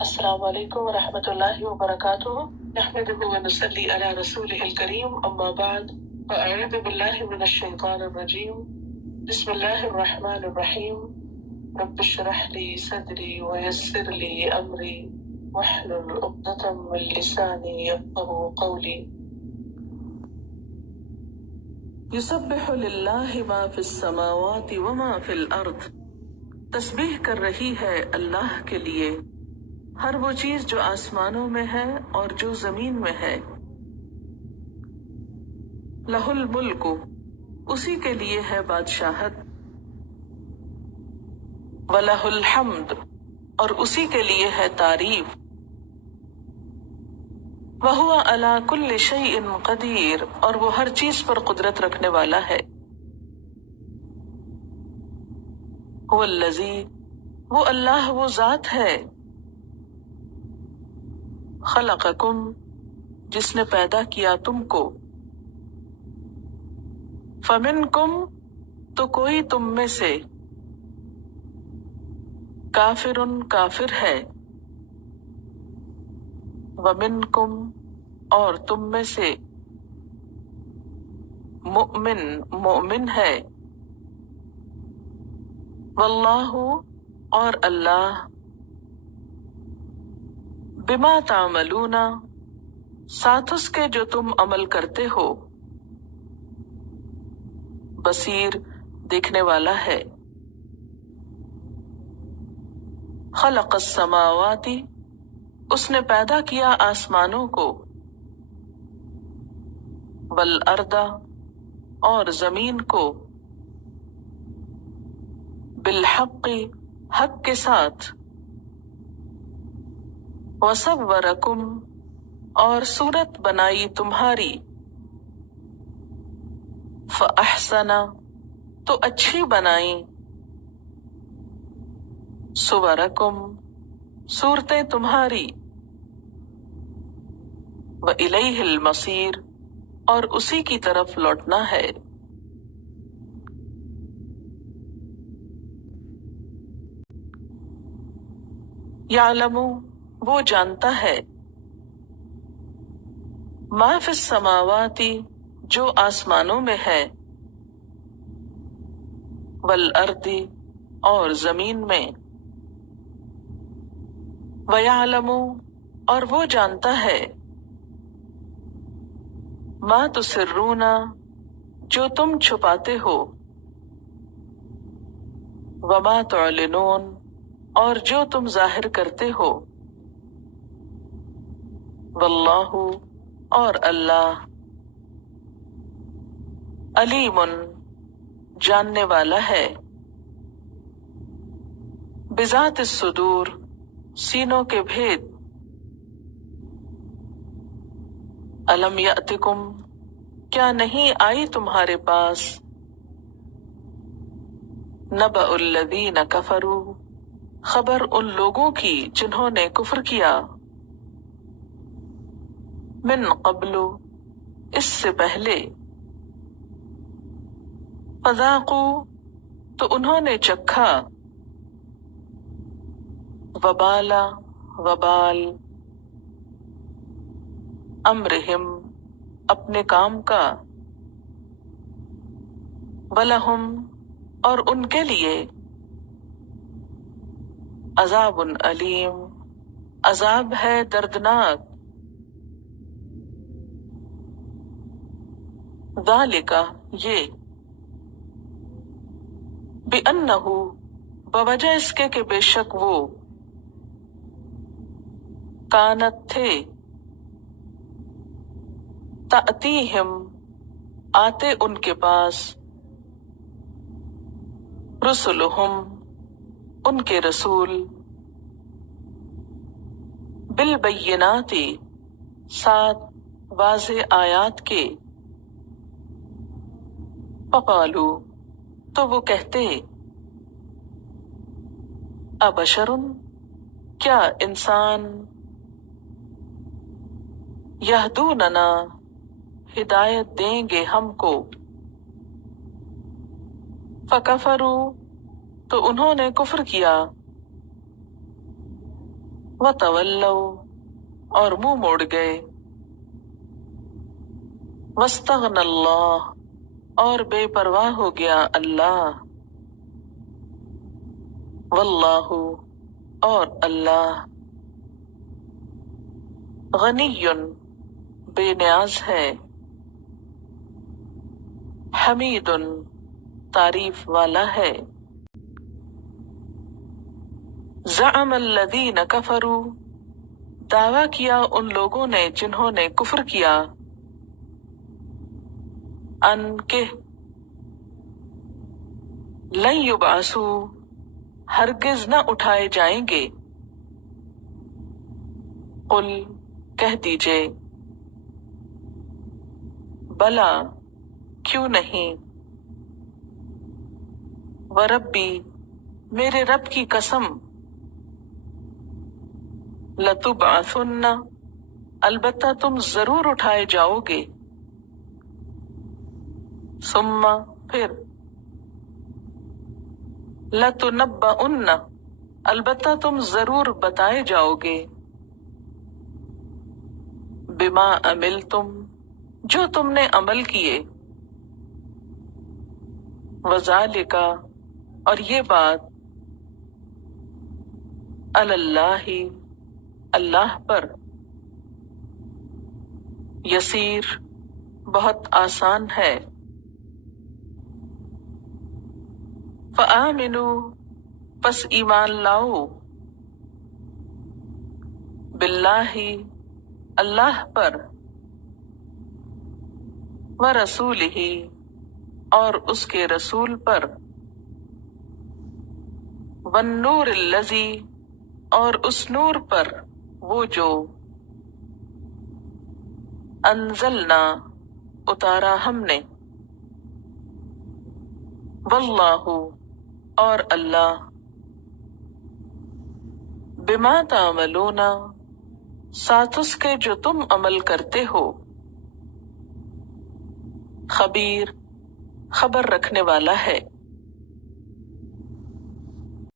السلام علیکم ورحمۃ اللہ وبرکاتہ نحمده ونصلی علی رسولہ الکریم اما بعد فاعوذ باللہ من الشیطان الرجیم بسم اللہ الرحمن الرحیم رب اشرح لی صدری ویسر لی امری واحلل عقدۃ من لسانی یفقهوا قولی یسبح للہ ما فی السماوات وما فی الارض، تسبیح کر رہی ہے اللہ کے لیے ہر وہ چیز جو آسمانوں میں ہے اور جو زمین میں ہے۔ لہ الملک، اسی کے لیے ہے بادشاہت، وَلَہ الحمد، اور اسی کے لیے ہے تعریف، وَهُوَ عَلَى كُلِّ شَيْءٍ قدیر، اور وہ ہر چیز پر قدرت رکھنے والا ہے۔ هو الذی، وہ اللہ وہ ذات ہے، خلقکم، جس نے پیدا کیا تم کو، فمنکم، تو کوئی تم میں سے، کافرن، کافر ہے، ومنکم، اور تم میں سے، مؤمن، مومن ہے، واللہ، اور اللہ، بما تعملون، ساتھ اس کے جو تم عمل کرتے ہو، بصیر، دیکھنے والا ہے۔ خلق السماوات، اس نے پیدا کیا آسمانوں کو، والارض، اور زمین کو، بالحق، حق کے ساتھ، وصورکم، اور صورت بنائی تمہاری، فاحسن، تو اچھی بنائی، صورکم، صورتیں تمہاری، وإلیہ المصیر، اور اسی کی طرف لوٹنا ہے۔ یعلم، وہ جانتا ہے، ما فی السماوات، جو آسمانوں میں ہے، والارض، اور زمین میں، ویعلم، اور وہ جانتا ہے، ما تسرون، جو تم چھپاتے ہو، وما تعلنون، اور جو تم ظاہر کرتے ہو، واللہ، اور اللہ، علیم، جاننے والا ہے، بذات الصدور، سینوں کے بھید، الم یأتکم، کیا نہیں آئی تمہارے پاس، نبأ الذین کفروا، خبر ان لوگوں کی جنہوں نے کفر کیا، من قبل، اس سے پہلے، فذاقوا، تو انہوں نے چکھا، وبال، وبال، امرہم، اپنے کام کا، ولہم، اور ان کے لیے، عذاب علیم، عذاب ہے دردناک، ذالک، یہ، بأنہ، بوجہ اس کے کہ بے شک وہ، کانت تھے، تأتیہم، آتے ان کے پاس، رسلہم، ان کے رسول، بالبینات، ساتھ واضح آیات کے، فقالو، تو وہ کہتے، ابشرن، کیا انسان، یہدوننا، ہدایت دیں گے ہم کو، فکفروا، تو انہوں نے کفر کیا، وَتَوَلَّوْا اور منہ موڑ گئے، وَاسْتَغْنَى اللَّهُ اور بے پرواہ ہو گیا اللہ، وَاللَّهُ اور اللہ، غَنِيٌّ بے نیاز ہے، حَمِیدٌ تعریف والا ہے۔ زعم الذین کفروا دعویٰ کیا ان لوگوں نے جنہوں نے کفر کیا، ان کہ لن یبعثوا ہرگز نہ اٹھائے جائیں گے، قل کہہ دیجئے، بلا کیوں نہیں، وربی میرے رب کی قسم، لتبعثن البتہ تم ضرور اٹھائے جاؤ گے، ثم پھر، لتنبؤن البتہ تم ضرور بتائے جاؤ گے، بما عملتم جو تم نے عمل کیے، وذالک اور یہ بات، علی اللہ اللہ پر، یسیر بہت آسان ہے، فآمنوا پس ایمان لاؤ، باللہ اللہ پر، ورسولہ اور اس کے رسول پر، والنور الذی اور اس نور پر وہ جو، انزلنا اتارا ہم نے، واللہ اور اللہ، بما تعملون ساتھ اس کے جو تم عمل کرتے ہو، خبیر خبر رکھنے والا ہے۔